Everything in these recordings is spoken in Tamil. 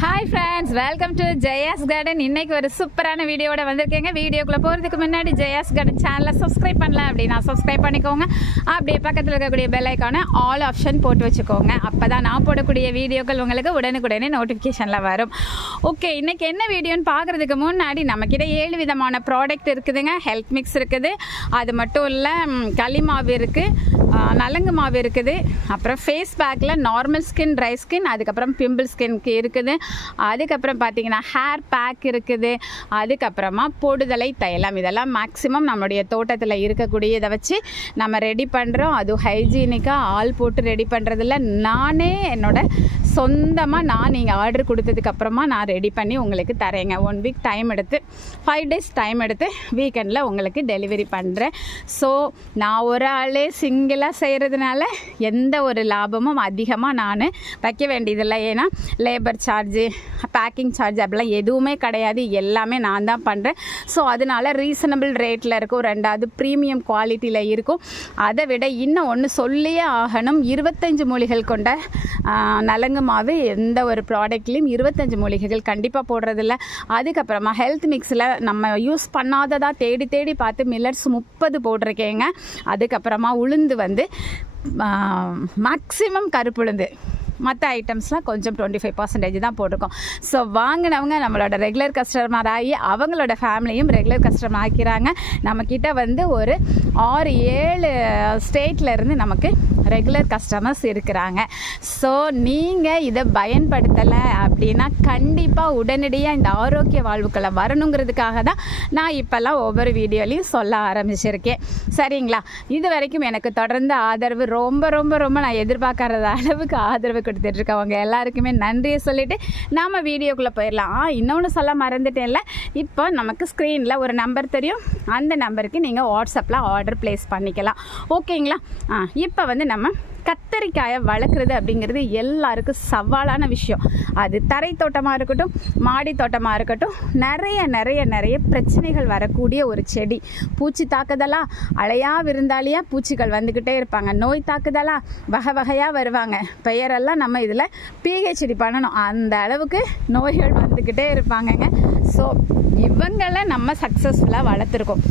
Hi friends welcome to Jaya's garden இன்னைக்கு ஒரு சூப்பரான வீடியோட வந்திருக்கேங்க. வீடியோக்குள்ளே போகிறதுக்கு முன்னாடி ஜெயாஸ் கார்டன் சேனலை சப்ஸ்கிரைப் பண்ணல அப்படின்னா சப்ஸ்கிரைப் பண்ணிக்கோங்க. அப்படியே பக்கத்தில் இருக்கக்கூடிய பெல் ஐக்கான ஆல் ஆப்ஷன் போட்டு வச்சுக்கோங்க. அப்போ தான் நான் போடக்கூடிய வீடியோக்கள் உங்களுக்கு உடனுக்குடனே நோட்டிஃபிகேஷனில் வரும். ஓகே இன்றைக்கி என்ன வீடியோன்னு பார்க்குறதுக்கு முன்னாடி நம்மக்கிட்ட ஏழு விதமான ப்ராடக்ட் இருக்குதுங்க. ஹெல்த் மிக்ஸ் இருக்குது. அது மட்டும் இல்லை களி மாவு இருக்குது நலங்கு மாவு இருக்குது. அப்புறம் ஃபேஸ் பேக்கில் நார்மல் ஸ்கின் ட்ரை ஸ்கின் அதுக்கப்புறம் பிம்பிள் ஸ்கின்க்கு இருக்குது. அதுக்கப்புறம் பார்த்தீங்கன்னா ஹேர் பேக் இருக்குது. அதுக்கப்புறமா போடுதலை தைலம். இதெல்லாம் மேக்ஸிமம் நம்மளுடைய தோட்டத்தில் இருக்கக்கூடிய இதை வச்சு நம்ம ரெடி பண்ணுறோம் அதுவும் ஹைஜீனிக்காக ஆள் போட்டு ரெடி பண்ணுறதில்ல நானே என்னோட சொந்தமாக நான் நீங்கள் ஆர்டர் கொடுத்ததுக்கப்புறமா நான் ரெடி பண்ணி உங்களுக்கு தரேங்க. ஒன் வீக் டைம் எடுத்து ஃபைவ் டேஸ் டைம் எடுத்து வீக்கெண்டில் உங்களுக்கு டெலிவரி பண்ணுறேன் ஸோ நான் ஒரு ஆளே சிங்கிளாக செய்கிறதுனால எந்த ஒரு லாபமும் அதிகமாக நான் வைக்க வேண்டியதில்லை. ஏன்னா லேபர் சார்ஜ் பேக்கிங் சார்ஜ் அப்படிலாம் எதுவுமே கிடையாது. எல்லாமே நான் தான் பண்ணுறேன் ஸோ அதனால ரீசனபிள் ரேட்டில் இருக்கும் ரெண்டாவது ப்ரீமியம் குவாலிட்டியில் இருக்கும். அதை விட இன்னும் ஒன்று சொல்லியே ஆகணும். இருபத்தஞ்சு மூலிகள் கொண்ட நலங்கு மாவு எந்த ஒரு ப்ராடக்ட்லேயும் இருபத்தஞ்சு மூலிகைகள் கண்டிப்பாக போடுறதில்ல. அதுக்கப்புறமா ஹெல்த் மிக்ஸில் நம்ம யூஸ் பண்ணாததாக தேடி தேடி பார்த்து மில்லட்ஸ் முப்பது போட்டிருக்கேங்க. அதுக்கப்புறமா உளுந்து வந்து மேக்ஸிமம் கருப்புளுந்து. மற்ற ஐட்டம்ஸ்லாம் கொஞ்சம் டுவெண்ட்டி ஃபைவ் பர்சன்டேஜ் தான் போட்டிருக்கோம். ஸோ வாங்கினவங்க நம்மளோட ரெகுலர் கஸ்டமர் ஆகி அவங்களோட ஃபேமிலியும் ரெகுலர் கஸ்டமர் ஆக்கிறாங்க. நம்மக்கிட்ட வந்து ஒரு ஆறு ஏழு ஸ்டேட்லேருந்து நமக்கு ரெகுலர் கஸ்டமர்ஸ் இருக்கிறாங்க. ஸோ நீங்கள் இதை பயன்படுத்தலை அப்படின்னா கண்டிப்பாக உடனடியாக இந்த ஆரோக்கிய வாழ்வுக்களை வரணுங்கிறதுக்காக தான் நான் இப்போல்லாம் ஒவ்வொரு வீடியோலையும் சொல்ல ஆரம்பிச்சிருக்கேன். சரிங்களா? இது வரைக்கும் எனக்கு தொடர்ந்து ஆதரவு ரொம்ப ரொம்ப ரொம்ப நான் எதிர்பார்க்காத அளவுக்கு ஆதரவு கொடுத்துட்ருக்கவங்க எல்லாருக்குமே நன்றியை சொல்லிட்டு நாம் வீடியோக்குள்ளே போயிடலாம். ஆ, இன்னொன்று சொல்ல மறந்துட்டேன்ல. இப்போ நமக்கு ஸ்க்ரீனில் ஒரு நம்பர் தெரியும். அந்த நம்பருக்கு நீங்கள் வாட்ஸ்அப்பில் ஆர்டர் ப்ளேஸ் பண்ணிக்கலாம். ஓகேங்களா ஆ இப்போ வந்து நம்ம கத்தரிக்காயை வளர்க்குறது அப்படிங்கிறது எல்லாருக்கும் சவாலான விஷயம். அது தரை தோட்டமாக இருக்கட்டும் மாடி தோட்டமாக இருக்கட்டும் நிறைய நிறைய நிறைய பிரச்சனைகள் வரக்கூடிய ஒரு செடி. பூச்சி தாக்குதலா? அலையா விருந்தாளியாக பூச்சிகள் வந்துக்கிட்டே இருப்பாங்க. நோய் தாக்குதலா? வகை வகையாக வருவாங்க. பெயரெல்லாம் நம்ம இதில் பிஹெச்டி பண்ணணும். அந்த அளவுக்கு நோய்கள் வந்துக்கிட்டே இருப்பாங்கங்க. ஸோ இவங்களை நம்ம சக்ஸஸ்ஃபுல்லாக வளர்த்துருக்கோம்.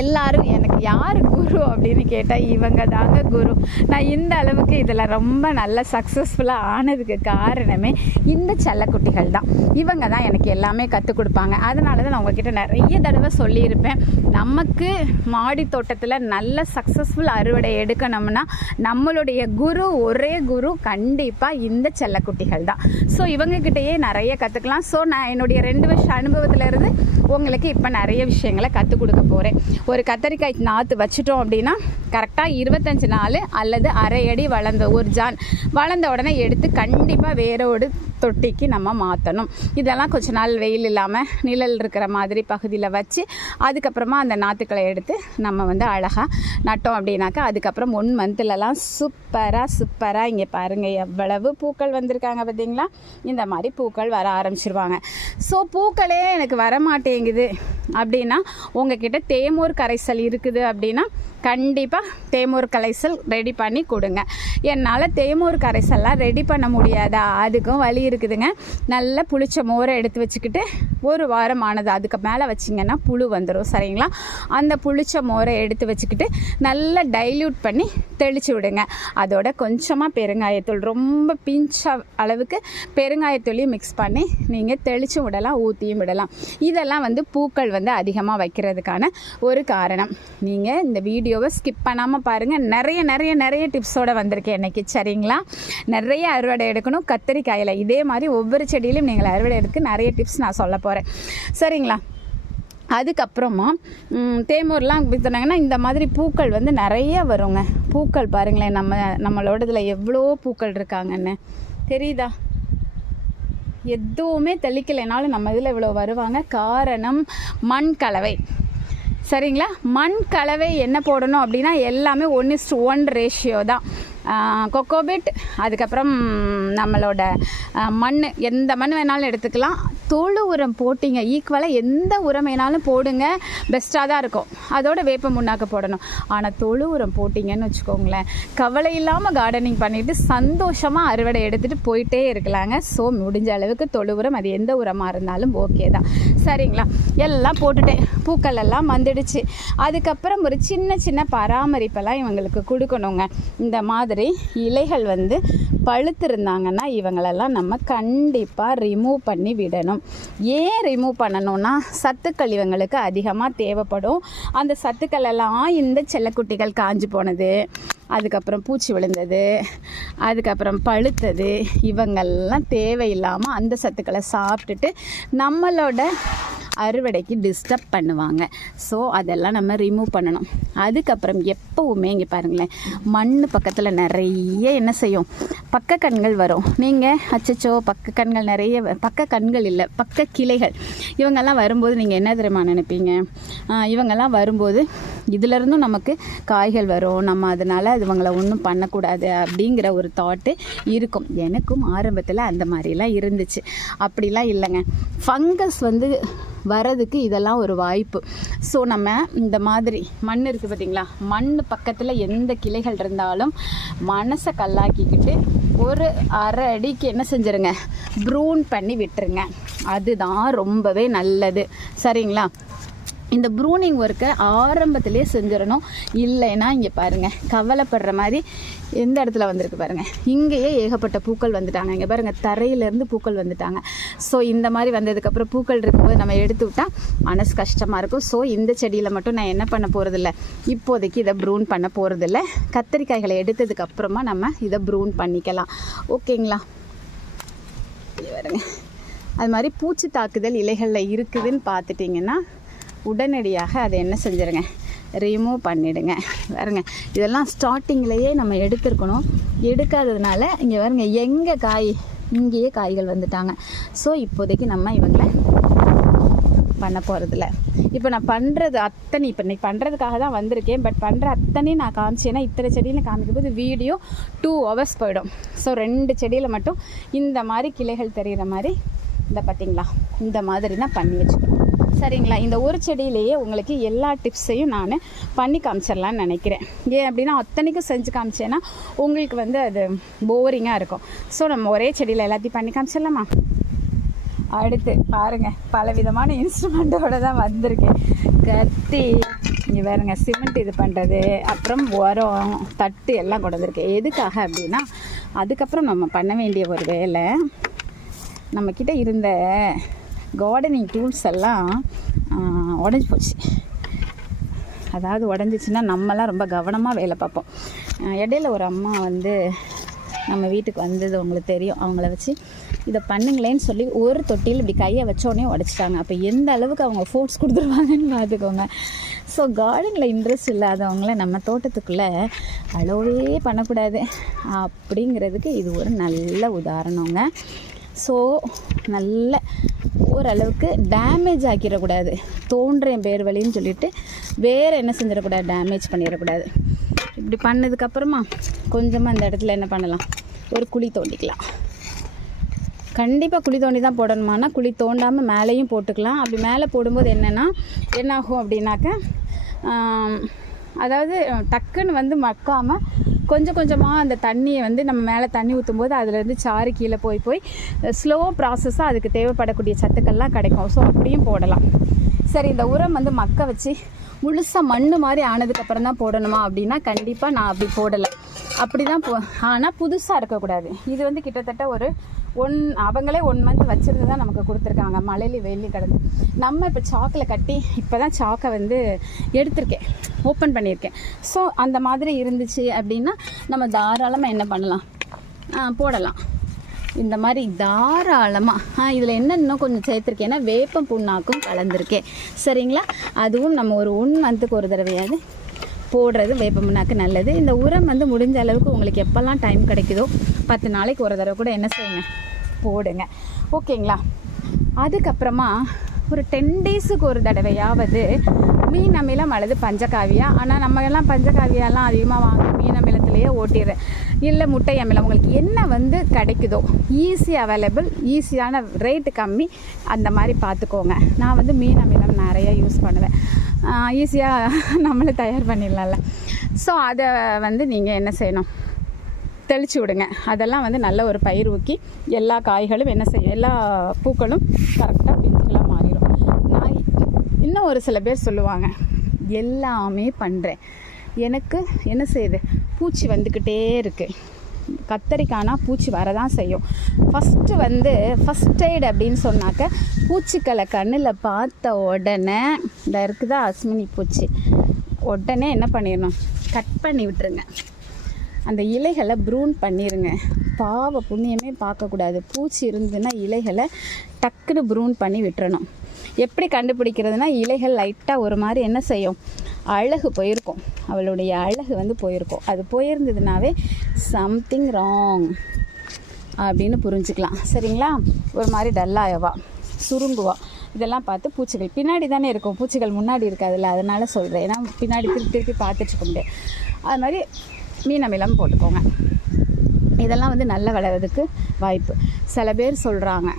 எல்லாரும் யார் குரு அப்படின்னு கேட்டால் இவங்க தாங்க குரு. நான் இந்த அளவுக்கு இதில் ரொம்ப நல்ல சக்ஸஸ்ஃபுல்லாக ஆனதுக்கு காரணமே இந்த செல்லக்குட்டிகள் தான். இவங்க தான் எனக்கு எல்லாமே கற்றுக் கொடுப்பாங்க. அதனால தான் நான் உங்ககிட்ட நிறைய தடவை சொல்லியிருப்பேன். நமக்கு மாடி தோட்டத்தில் நல்ல சக்ஸஸ்ஃபுல் அறுவடை எடுக்கணும்னா நம்மளுடைய குரு ஒரே குரு கண்டிப்பாக இந்த செல்லக்குட்டிகள் தான். ஸோ இவங்கக்கிட்டேயே நிறைய கற்றுக்கலாம் ஸோ நான் என்னுடைய ரெண்டு வருஷம் அனுபவத்திலேருந்து உங்களுக்கு இப்போ நிறைய விஷயங்களை கற்றுக் கொடுக்க போகிறேன் ஒரு கத்தரிக்காய் நாற்று வச்சுட்டோம் அப்படின்னா கரெக்டாக இருபத்தஞ்சி நாள் அல்லது அரை அடி வளர்ந்த ஒரு ஜான். வளர்ந்த உடனே எடுத்து கண்டிப்பாக வேரோடு தொட்டிக்கு நம்ம மாற்றணும் இதெல்லாம் கொஞ்ச நாள் வெயில் இல்லாமல் நிழல் இருக்கிற மாதிரி பகுதியில் வச்சு அதுக்கப்புறமா அந்த நாற்றுக்களை எடுத்து நம்ம வந்து அழகாக நட்டோம் அப்படின்னாக்கா அதுக்கப்புறம் ஒன் மந்த்லலாம் சூப்பராக சூப்பராக இங்கே பாருங்கள் எவ்வளவு பூக்கள் வந்திருக்காங்க பார்த்தீங்களா இந்த மாதிரி பூக்கள் வர ஆரம்பிச்சிருவாங்க. ஸோ பூக்களே எனக்கு வர மாட்டேங்குது அப்படின்னா உங்ககிட்ட தேமூர் கரைசல் இருக்குது அப்படின்னா கண்டிப்பாக தேமூர் கரைசல் ரெடி பண்ணி கொடுங்க. என்னால் தேமூர் கரைசல்லாம் ரெடி பண்ண முடியாதா? அதுக்கும் வழி இருக்குதுங்க. நல்ல புளிச்ச மோரை எடுத்து வச்சுக்கிட்டு ஒரு வாரம் ஆனது. அதுக்கு மேலே வச்சிங்கன்னா புழு வந்துடும் சரிங்களா? அந்த புளிச்ச மோரை எடுத்து வச்சுக்கிட்டு நல்லா டைல்யூட் பண்ணி தெளித்து விடுங்க. அதோட கொஞ்சமாக பெருங்காயத்தூள் ரொம்ப பிஞ்ச அளவுக்கு பெருங்காயத்தூளையும் மிக்ஸ் பண்ணி நீங்கள் தெளிச்சும் விடலாம் ஊற்றியும் விடலாம். இதெல்லாம் வந்து பூக்கள் வந்து அதிகமாக வைக்கிறதுக்கான ஒரு காரணம். நீங்கள் இந்த வீடியோவை ஸ்கிப் பண்ணாமல் பாருங்கள் நிறைய நிறைய நிறைய டிப்ஸோடு வந்திருக்கேன் இன்றைக்கி சரிங்களா? நிறைய அறுவடை எடுக்கணும் கத்திரிக்காயில். இதே மாதிரி ஒவ்வொரு செடியிலையும் நீங்கள் அறுவடை எடுக்க நிறைய டிப்ஸ் நான் சொல்ல போகிறேன் சரிங்களா? அதுக்கப்புறமா தேமூர்லாம் விற்றுனாங்கன்னா சொன்னாங்கன்னா இந்த மாதிரி பூக்கள் வந்து நிறைய வருங்க. பூக்கள் பாருங்களேன் நம்ம நம்மளோடதுல எவ்வளோ பூக்கள் இருக்காங்கன்னு. தெரியுதா? எதுவுமே தெளிக்கலைனாலும் நம்ம இதில் இவ்வளோ வருவாங்க. காரணம் மண் கலவை. சரிங்களா? மண் கலவை என்ன போடணும் அப்படின்னா எல்லாமே ஒன் ஒன் ரேஷியோ தான். கொக்கோபிட் அதுக்கப்புறம் நம்மளோட மண் எந்த மண் வேணாலும் எடுத்துக்கலாம். தொழு உரம் போட்டிங்க. ஈக்குவலாக எந்த உரம் வேணாலும் போடுங்க. பெஸ்ட்டாக தான் இருக்கும். அதோட வேப்ப முன்னாக்க போடணும். ஆனால் தொழு உரம் போட்டிங்கன்னு வச்சுக்கோங்களேன். கவலை இல்லாமல் கார்டனிங் பண்ணிவிட்டு சந்தோஷமாக அறுவடை எடுத்துகிட்டு போயிட்டே இருக்கலாங்க. ஸோ முடிஞ்ச அளவுக்கு தொழு உரம் அது எந்த உரமாக இருந்தாலும் ஓகே தான். சரிங்களா? எல்லாம் போட்டுட்டேன். பூக்கள் எல்லாம் வந்துடுச்சு. அதுக்கப்புறம் ஒரு சின்ன சின்ன பராமரிப்பெல்லாம் இவங்களுக்கு கொடுக்கணுங்க. இந்த மாதிரி இலைகள் வந்து பழுத்திருந்தாங்கன்னா இவங்களெல்லாம் நம்ம கண்டிப்பாக ரிமூவ் பண்ணி விடணும். ஏன் ரிமூவ் பண்ணணும்னா சத்துக்கள் இவங்களுக்கு அதிகமாக தேவைப்படும். அந்த சத்துக்கள் எல்லாம் இந்த செல்லக்குட்டிகள் காஞ்சு போனது அதுக்கப்புறம் பூச்சி விழுந்தது அதுக்கப்புறம் பழுத்தது இவங்கெல்லாம் தேவையில்லாமல் அந்த சத்துக்களை சாப்பிட்டுட்டு நம்மளோட அறுவடைக்கு டிஸ்டர்ப் பண்ணுவாங்க. ஸோ அதெல்லாம் நம்ம ரிமூவ் பண்ணணும். அதுக்கப்புறம் எப்போவுமே இங்கே பாருங்களேன் மண் பக்கத்தில் நிறைய என்ன செய்யும்? பக்க கண்கள் வரும். நீங்கள் அச்சச்சோ பக்க கண்கள் நிறைய பக்க கண்கள் இல்லை பக்க கிளைகள். இவங்கெல்லாம் வரும்போது நீங்கள் என்ன தெரியுமா நினைப்பீங்க? இவங்கெல்லாம் வரும்போது இதுலேருந்தும் நமக்கு காய்கள் வரும். நம்ம அதனால் இவங்களை ஒன்றும் பண்ணக்கூடாது அப்படிங்கிற ஒரு தாட்டு இருக்கும். எனக்கும் ஆரம்பத்தில் அந்த மாதிரிலாம் இருந்துச்சு. அப்படிலாம் இல்லைங்க. ஃபங்கஸ் வந்து வரதுக்கு இதெல்லாம் ஒரு வாய்ப்பு. ஸோ நம்ம இந்த மாதிரி மண் இருக்குது பார்த்தீங்களா மண் பக்கத்தில் எந்த கிளைகள் இருந்தாலும் மனசை கல்லாக்கிக்கிட்டு ஒரு அரை அடிக்கு என்ன செஞ்சுருங்க? ப்ரூன் பண்ணி விட்டுருங்க. அதுதான் ரொம்பவே நல்லது. சரிங்களா? இந்த ப்ரூனிங் ஒர்க்கை ஆரம்பத்திலே செஞ்சிடணும். இல்லைன்னா இங்கே பாருங்கள் கவலைப்படுற மாதிரி எந்த இடத்துல வந்திருக்கு பாருங்கள் இங்கேயே ஏகப்பட்ட பூக்கள் வந்துட்டாங்க. இங்கே பாருங்கள் தரையிலேருந்து பூக்கள் வந்துட்டாங்க. ஸோ இந்த மாதிரி வந்ததுக்கப்புறம் பூக்கள் இருக்கும்போது நம்ம எடுத்து விட்டால் மனசு கஷ்டமாக இருக்கும். ஸோ இந்த செடியில் மட்டும் நான் என்ன பண்ண போகிறதில்ல இப்போதைக்கு இதை ப்ரூன் பண்ண போகிறதில்ல கத்திரிக்காய்களை எடுத்ததுக்கப்புறமா நம்ம இதை ப்ரூன் பண்ணிக்கலாம். ஓகேங்களா? இங்க அது மாதிரி பூச்சி தாக்குதல் இலைகளில் இருக்குதுன்னு பார்த்துட்டிங்கன்னா உடனடியாக அதை என்ன செஞ்சுருங்க? ரிமூவ் பண்ணிவிடுங்க பாருங்க இதெல்லாம் ஸ்டார்டிங்லேயே நம்ம எடுத்துருக்கணும். எடுக்காததுனால இங்கே பாருங்க எங்கே காய் இங்கேயே காய்கள் வந்துட்டாங்க. ஸோ இப்போதைக்கு நம்ம இவங்களை பண்ண போகிறதில்ல இப்போ நான் பண்ணுறது அத்தனை இப்போ இன்னைக்கு பண்ணுறதுக்காக தான் வந்திருக்கேன். பட் பண்ணுற அத்தனையும் நான் காமிச்சேன்னா இத்தனை செடியில் காமிக்கும் போது வீடியோ டூ ஹவர்ஸ் போயிடும். ஸோ ரெண்டு செடியில் மட்டும் இந்த மாதிரி கிளைகள் தெரிகிற மாதிரி இந்த பார்த்தீங்களா இந்த மாதிரி தான் பண்ணி வச்சுக்கணும் சரிங்களா? இந்த ஒரு செடியிலேயே உங்களுக்கு எல்லா டிப்ஸையும் நான் பண்ணி காமிச்சிடலான்னு நினைக்கிறேன். ஏன் அப்படின்னா அத்தனைக்கும் செஞ்சு காமிச்சேன்னா உங்களுக்கு வந்து அது போரிங்காக இருக்கும். ஸோ நம்ம ஒரே செடியில் எல்லாத்தையும் பண்ணி காமிச்சிடலாமா அடுத்து பாருங்க பல விதமான இன்ஸ்ட்ருமெண்ட்டோட தான் வந்திருக்கேன் கத்தி இங்கே வேறுங்க சிமெண்ட் இது பண்ணுறது அப்புறம் உரம் தட்டு எல்லாம் கொண்டு வந்திருக்கேன் எதுக்காக அப்படின்னா அதுக்கப்புறம் நம்ம பண்ண வேண்டிய ஒரு வேலை நம்மக்கிட்ட இருந்த கார்டனிங் டூல்ஸ் எல்லாம் உடஞ்சி போச்சு. அதாவது உடஞ்சிச்சின்னா நம்மலாம் ரொம்ப கவனமாக வேலை பார்ப்போம். இடையில ஒரு அம்மா வந்து நம்ம வீட்டுக்கு வந்தது உங்களுக்கு தெரியும். அவங்கள வச்சு இதை பண்ணுங்களேன்னு சொல்லி ஒரு தொட்டியில் இப்படி கையை வச்சோடனே உடச்சிட்டாங்க. அப்போ எந்த அளவுக்கு அவங்க ஃபோர்ஸ் கொடுத்துருவாங்கன்னு பார்த்துக்கோங்க. ஸோ கார்டனில் இன்ட்ரெஸ்ட் இல்லாதவங்கள நம்ம தோட்டத்துக்குள்ளே அளவே பண்ணக்கூடாது. அப்படிங்கிறதுக்கு இது ஒரு நல்ல உதாரணங்க. ஸோ நல்ல ஓரளவுக்கு டேமேஜ் ஆக்கிடக்கூடாது. தோன்றேன் பேர் வழின்னு சொல்லிட்டு வேறு என்ன செஞ்சிடக்கூடாது டேமேஜ் பண்ணிடக்கூடாது. இப்படி பண்ணதுக்கப்புறமா கொஞ்சமாக இந்த இடத்துல என்ன பண்ணலாம்? ஒரு குழி தோண்டிக்கலாம். கண்டிப்பாக குழி தோண்டி தான் போடணுமானா குழி தோண்டாமல் மேலேயும் போட்டுக்கலாம். அப்படி மேலே போடும்போது என்னென்னா என்ன ஆகும் அப்படின்னாக்க அதாவது டக்குன்னு வந்து மக்காமல் கொஞ்சம் கொஞ்சமாக அந்த தண்ணியை வந்து நம்ம மேலே தண்ணி ஊற்றும் போது அதுலேருந்து சாறு கீழே போய் போய் ஸ்லோ ப்ராசஸாக அதுக்கு தேவைப்படக்கூடிய சத்துக்கள்லாம் கிடைக்கும். ஸோ அப்படியும் போடலாம். சரி இந்த உரம் வந்து மக்க வச்சு முழுசாக மண் மாதிரி ஆனதுக்கப்புறம் தான் போடணுமா அப்படின்னா கண்டிப்பாக நான் அப்படி போடலை. அப்படி தான் போ ஆனால் புதுசாக இருக்கக்கூடாது. இது வந்து கிட்டத்தட்ட ஒரு ஒன் அவங்களே ஒன் மந்த் வச்சுருந்து தான் நமக்கு கொடுத்துருக்காங்க. மழையில வெயிலையும் கிடந்து. நம்ம இப்போ சாக்கில் கட்டி இப்போ தான் சாக்கை வந்து எடுத்திருக்கேன். ஓப்பன் பண்ணியிருக்கேன். ஸோ அந்த மாதிரி இருந்துச்சு அப்படின்னா நம்ம தாராளமாக என்ன பண்ணலாம்? ஆ, போடலாம். இந்த மாதிரி தாராளமாக இதில் என்ன இன்னும் கொஞ்சம் சேர்த்துருக்கேன்னா வேப்பம் புண்ணாக்கும் கலந்துருக்கேன். சரிங்களா? அதுவும் நம்ம ஒரு ஒன் மந்த்துக்கு ஒரு தடவையாவது போடுறது வேப்ப நல்லது. இந்த உரம் வந்து முடிஞ்ச அளவுக்கு உங்களுக்கு எப்போல்லாம் டைம் கிடைக்குதோ பத்து நாளைக்கு ஒரு தடவை கூட என்ன செய்யுங்க? போடுங்க. ஓகேங்களா? அதுக்கப்புறமா ஒரு டென் டேஸுக்கு ஒரு தடவையாவது மீன் அமிலம் அல்லது பஞ்சகாவியா? ஆனால் நம்ம எல்லாம் பஞ்சகாவியாலாம் அதிகமாக வாங்க மீன் அமிலத்திலேயே ஓட்டிடுறேன். இல்லை முட்டை அமிலம். உங்களுக்கு என்ன வந்து கிடைக்குதோ ஈஸி அவைலபிள் ஈஸியான ரேட்டு கம்மி அந்த மாதிரி பார்த்துக்கோங்க. நான் வந்து மீன் அமிலம் நிறைய யூஸ் பண்ணுவேன். ஈஸியாக நம்மளே தயார் பண்ணிடலாம்ல. ஸோ அதை வந்து நீங்கள் என்ன செய்யணும்? தெளிச்சு விடுங்க. அதெல்லாம் வந்து நல்ல ஒரு பயிர் ஊக்கி எல்லா காய்களும் என்ன செய்யும்? எல்லா பூக்களும் கரெக்டாக பிஞ்சுகளாக மாறிடும். நான் இன்னும் ஒரு சில பேர் சொல்லுவாங்க எல்லாமே பண்ணுறேன் எனக்கு என்ன செய்யுது? பூச்சி வந்துக்கிட்டே இருக்குது கத்தரிக்கானா பூச்சி வரதான் செய்யும். ஃபஸ்ட்டு வந்து ஃபஸ்ட் எய்ட் அப்படின்னு சொன்னாக்க பூச்சிக்களை கண்ணில் பார்த்த உடனே இந்த இருக்குதா அஸ்மினி பூச்சி. உடனே என்ன பண்ணிடணும்? கட் பண்ணி விட்டுருங்க. அந்த இலைகளை ப்ரூன் பண்ணிடுங்க பாவ புண்ணியமே பார்க்கக்கூடாது. பூச்சி இருந்ததுன்னா இலைகளை டக்குன்னு ப்ரூன் பண்ணி விட்டுறணும். எப்படி கண்டுபிடிக்கிறதுனா இலைகள் லைட்டாக ஒரு மாதிரி என்ன செய்யும்? அழகு போயிருக்கும். அவளுடைய அழகு வந்து போயிருக்கும். அது போயிருந்ததுனாவே சம்திங் ராங் அப்படின்னு புரிஞ்சுக்கலாம். சரிங்களா? ஒரு மாதிரி டல்லாயவா சுருங்குவா? இதெல்லாம் பார்த்து பூச்சிகள் பின்னாடி தானே இருக்கும். பூச்சிகள் முன்னாடி இருக்காதுல்ல அதனால் சொல்கிறேன் ஏன்னா பின்னாடி திருப்பி திருப்பி பார்த்துட்டு இருக்க முடியாது. அது மாதிரி மீனமிலம் போட்டுக்கோங்க. இதெல்லாம் வந்து நல்ல வளர்கிறதுக்கு வாய்ப்பு. சில பேர் சொல்கிறாங்க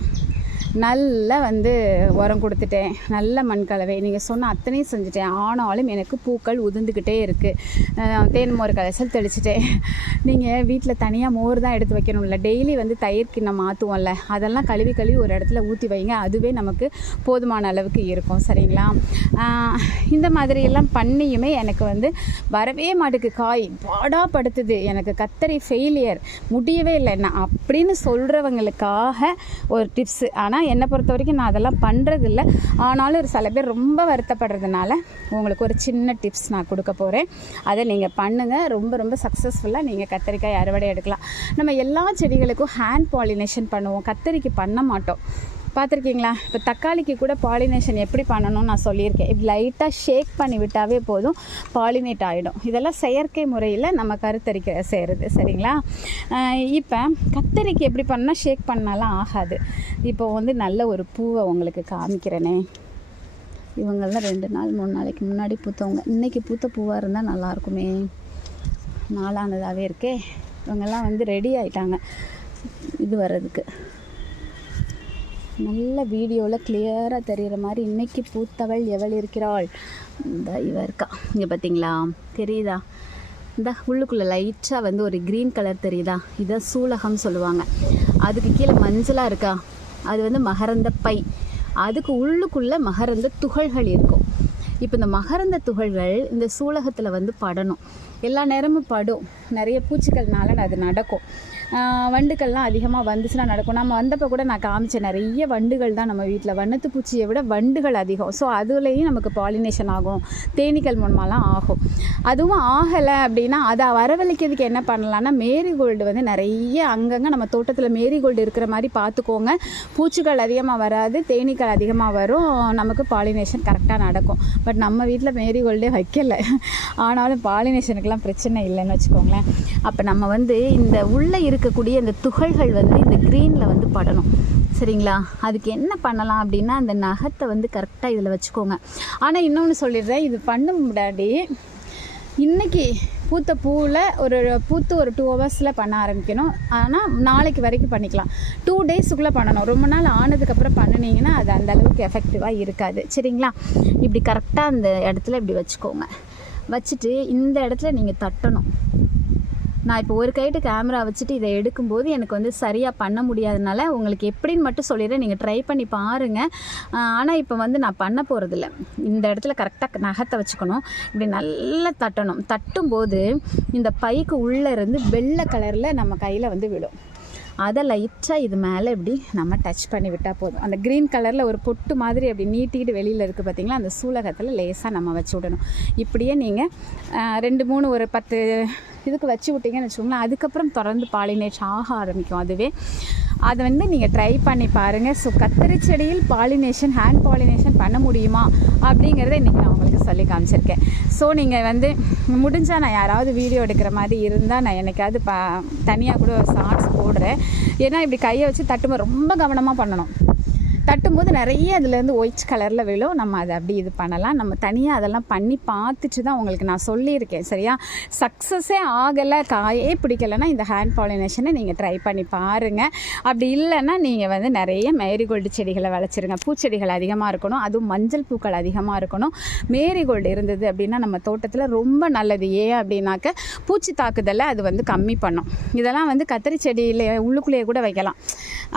நல்லா வந்து உரம் கொடுத்துட்டேன். நல்ல மண் கலவை. நீங்கள் சொன்ன அத்தனையும் செஞ்சுட்டேன். ஆனாலும் எனக்கு பூக்கள் உதிர்ந்துக்கிட்டே இருக்குது தேன் மோர் கலைசல் தெளிச்சிட்டேன். நீங்கள் வீட்டில் தனியாக மோர் தான் எடுத்து வைக்கணும்ல. டெய்லி வந்து தயிர் கிண்ணம் மாற்றுவோம்ல அதெல்லாம் கழுவி கழுவி ஒரு இடத்துல ஊற்றி வைங்க. அதுவே நமக்கு போதுமான அளவுக்கு இருக்கும். சரிங்களா? இந்த மாதிரியெல்லாம் பண்ணியுமே எனக்கு வந்து வரவே மாட்டுக்கு காய் பாடாப்படுத்துது எனக்கு கத்தரி ஃபெயிலியர் முடியவே இல்லை. நான் அப்படின்னு சொல்கிறவங்களுக்காக ஒரு டிப்ஸு ஆனால் என்னை பொறுத்த வரைக்கும் நான் அதெல்லாம் பண்ணுறதில்ல ஆனாலும் ஒரு சில பேர் ரொம்ப வருத்தப்படுறதுனால உங்களுக்கு ஒரு சின்ன டிப்ஸ் நான் கொடுக்க போகிறேன் அதை நீங்கள் பண்ணுங்கள் ரொம்ப ரொம்ப சக்ஸஸ்ஃபுல்லாக நீங்கள் கத்தரிக்காய் அறுவடை எடுக்கலாம். நம்ம எல்லா செடிகளுக்கும் ஹேண்ட் பாலினேஷன் பண்ணுவோம். கத்தரிக்கு பண்ண மாட்டோம். பார்த்துருக்கீங்களா? இப்போ தக்காளிக்கு கூட பாலினேஷன் எப்படி பண்ணணும்னு நான் சொல்லியிருக்கேன். இப்படி லைட்டாக ஷேக் பண்ணி விட்டாவே போதும் பாலினேட் ஆகிடும் இதெல்லாம் செயற்கை முறையில் நம்ம கருத்தரிக்க செய்கிறது சரிங்களா? இப்போ கத்தரிக்கு எப்படி பண்ணால் ஷேக் பண்ணாலாம் ஆகாது. இப்போ வந்து நல்ல ஒரு பூவை உங்களுக்கு காமிக்கிறேனே. இவங்கெல்லாம் ரெண்டு நாள் மூணு நாளைக்கு முன்னாடி பூத்தவங்க. இன்றைக்கி பூத்த பூவாக இருந்தால் நல்லாயிருக்குமே நாளானதாகவே இருக்கே. இவங்கெல்லாம் வந்து ரெடி ஆகிட்டாங்க இது வர்றதுக்கு. நல்ல வீடியோவில் கிளியராக தெரிகிற மாதிரி இன்றைக்கி பூத்தவள் எவள் இருக்கிறாள்? இந்த இவ இருக்கா. இங்கே பார்த்தீங்களா தெரியுதா? இந்த உள்ளுக்குள்ளே லைட்டாக வந்து ஒரு க்ரீன் கலர் தெரியுதா? இதை சூலகம் சொல்லுவாங்க. அதுக்கு கீழே மஞ்சளாக இருக்கா? அது வந்து மகரந்த பை. அதுக்கு உள்ளுக்குள்ளே மகரந்த துகள்கள் இருக்கும். இப்போ இந்த மகரந்த துகள்கள் இந்த சூலகத்தில் வந்து படணும். எல்லா நேரமும் படும். நிறைய பூச்சிகள்னால அது நடக்கும். வண்டுகள்லாம் அதிகமாக வந்துச்சுன்னா நடக்கும். நம்ம வந்தப்போ கூட நான் காமிச்சேன் நிறைய வண்டுகள் தான் நம்ம வீட்டில் வண்ணத்து பூச்சியை விட வண்டுகள் அதிகம். ஸோ அதுலேயும் நமக்கு பாலினேஷன் ஆகும். தேனீக்கள் மூலமாலாம் ஆகும். அதுவும் ஆகலை அப்படின்னா அதை வரவழைக்கிறதுக்கு என்ன பண்ணலான்னா மேரிகோல்டு வந்து நிறைய அங்கங்கே நம்ம தோட்டத்தில் மேரிகோல்டு இருக்கிற மாதிரி பார்த்துக்கோங்க. பூச்சிகள் அதிகமாக வராது தேனீக்கள் அதிகமாக வரும். நமக்கு பாலினேஷன் கரெக்டாக நடக்கும். பட் நம்ம வீட்டில் மேரிகோல்டே வைக்கல. ஆனாலும் பாலினேஷனுக்கெல்லாம் பிரச்சனை இல்லைன்னு வச்சுக்கோங்களேன். அப்போ நம்ம வந்து இந்த உள்ளே இரு இருக்கக்கூடிய இந்த துகள்கள் வந்து இந்த க்ரீனில் வந்து படணும். சரிங்களா? அதுக்கு என்ன பண்ணலாம் அப்படின்னா அந்த நகத்தை வந்து கரெக்டாக இதில் வச்சுக்கோங்க. ஆனால் இன்னொன்று சொல்லிடுறேன். இது பண்ண முன்னாடி இன்றைக்கி பூத்த பூவில் ஒரு பூத்து ஒரு டூ ஹவர்ஸில் பண்ண ஆரம்பிக்கணும். ஆனால் நாளைக்கு வரைக்கும் பண்ணிக்கலாம். டூ டேஸுக்குள்ளே பண்ணணும். ரொம்ப நாள் ஆனதுக்கப்புறம் பண்ணினீங்கன்னா அது அந்த அளவுக்கு எஃபெக்டிவாக இருக்காது. சரிங்களா? இப்படி கரெக்டாக அந்த இடத்துல இப்படி வச்சுக்கோங்க. வச்சுட்டு இந்த இடத்துல நீங்கள் தட்டணும். நான் இப்போ ஒரு கைட்டு கேமரா வச்சுட்டு இதை எடுக்கும்போது எனக்கு வந்து சரியாக பண்ண முடியாதனால உங்களுக்கு எப்படின்னு மட்டும் சொல்லிடுறேன். நீங்கள் ட்ரை பண்ணி பாருங்கள் ஆனால் இப்போ வந்து நான் பண்ண போகிறதில்ல இந்த இடத்துல கரெக்டாக நகத்தை வச்சுக்கணும். இப்படி நல்லா தட்டணும். தட்டும்போது இந்த பைக்கு உள்ளே இருந்து வெள்ளை கலரில் நம்ம கையில் வந்து விடும் அதை லைட்டாக இது மேலே இப்படி நம்ம டச் பண்ணி விட்டால் போதும். அந்த க்ரீன் கலரில் ஒரு பொட்டு மாதிரி அப்படி நீட்டிக்கிட்டு வெளியில் இருக்குது பார்த்தீங்களா அந்த சூலகத்தில் லேசாக நம்ம வச்சு விடணும். இப்படியே நீங்கள் ரெண்டு மூணு ஒரு பத்து இதுக்கு வச்சு விட்டீங்கன்னு வச்சுக்கோங்களேன் அதுக்கப்புறம் தொடர்ந்து பாலினேட் ஆக ஆரம்பிக்கும் அதுவே. அதை வந்து நீங்கள் ட்ரை பண்ணி பாருங்கள் ஸோ கத்திரி செடியில் பாலினேஷன் ஹேண்ட் பாலினேஷன் பண்ண முடியுமா அப்படிங்கிறத இன்றைக்கி நான் உங்களுக்கு சொல்லி காமிச்சிருக்கேன். ஸோ நீங்கள் வந்து முடிஞ்சால் நான் யாராவது வீடியோ எடுக்கிற மாதிரி இருந்தால் நான் என்னைக்காவது ப தனியாக கூட ஷார்ட்ஸ் போடுறேன். ஏன்னா இப்படி கையை வச்சு தட்டும்போது ரொம்ப கவனமாக பண்ணணும். தட்டும்போது நிறைய அதுலேருந்து ஒயிட் கலரில் விழும். நம்ம அதை அப்படி இது பண்ணலாம். நம்ம தனியாக அதெல்லாம் பண்ணி பார்த்துட்டு தான் உங்களுக்கு நான் சொல்லியிருக்கேன். சரியா? சக்ஸஸே ஆகலை காயே பிடிக்கலைன்னா இந்த ஹேண்ட் பாலினேஷனை நீங்கள் ட்ரை பண்ணி பாருங்கள் அப்படி இல்லைன்னா நீங்கள் வந்து நிறைய மேரிகோல்டு செடிகளை வளர்ச்சிருங்க. பூச்செடிகள் அதிகமாக இருக்கணும். அதுவும் மஞ்சள் பூக்கள் அதிகமாக இருக்கணும். மேரிகோல்டு இருந்தது அப்படின்னா நம்ம தோட்டத்தில் ரொம்ப நல்லது. ஏன் அப்படின்னாக்க பூச்சி தாக்குதலை அது வந்து கம்மி பண்ணும். இதெல்லாம் வந்து கத்திரி செடியில் உள்ளுக்குள்ளேயே கூட வைக்கலாம்.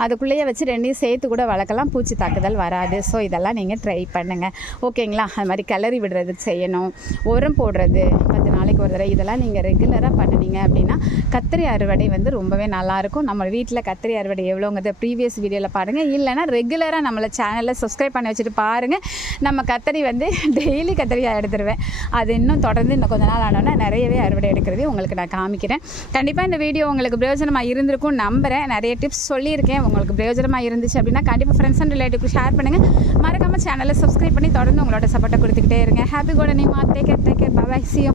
அதுக்குள்ளேயே வச்சு ரெண்டையும் சேர்த்து கூட வளர்க்கலாம். பூச்சி தாக்குதல் வராது. ஸோ இதெல்லாம் நீங்கள் ட்ரை பண்ணுங்கள் ஓகேங்களா அது மாதிரி கிளறி விடுறது செய்யணும். உரம் போடுறது பத்து நாளைக்கு ஒரு தடவை. இதெல்லாம் நீங்கள் ரெகுலராக பண்ணுனீங்க அப்படின்னா கத்திரி அறுவடை வந்து ரொம்பவே நல்லாயிருக்கும் நம்ம வீட்டில் கத்திரி அறுவடை எவ்வளோங்கிறத ப்ரீவியஸ் வீடியோவில் பாருங்கள் இல்லைன்னா ரெகுலராக நம்மளை சேனலில் சப்ஸ்கிரைப் பண்ணி வச்சுட்டு பாருங்கள் நம்ம கத்திரி வந்து டெய்லி கத்திரியாக எடுத்துருவேன். அது இன்னும் தொடர்ந்து இன்னும் கொஞ்ச நாள் ஆனோன்னா நிறையவே அறுவடை எடுக்கிறதே உங்களுக்கு நான் காமிக்கிறேன். கண்டிப்பாக இந்த வீடியோ உங்களுக்கு பிரயோஜனமாக இருந்திருக்கும் நம்புகிறேன் நிறைய டிப்ஸ் சொல்லியிருக்கேன். உங்களுக்கு பிரயோஜனமாக இருந்துச்சு அப்படின்னா கண்டிப்பாக ஃப்ரெண்ட்ஸ் அண்ட் ரிலேட்டிவ்க்கு ஷேர் பண்ணுங்கள் மறக்காமல் சேனலை சப்ஸ்கிரைப் பண்ணி தொடர்ந்து உங்களோட சப்போர்ட்டை கொடுத்துக்கிட்டே இருங்க. ஹாப்பி கோடனி மா take care take care bye ciao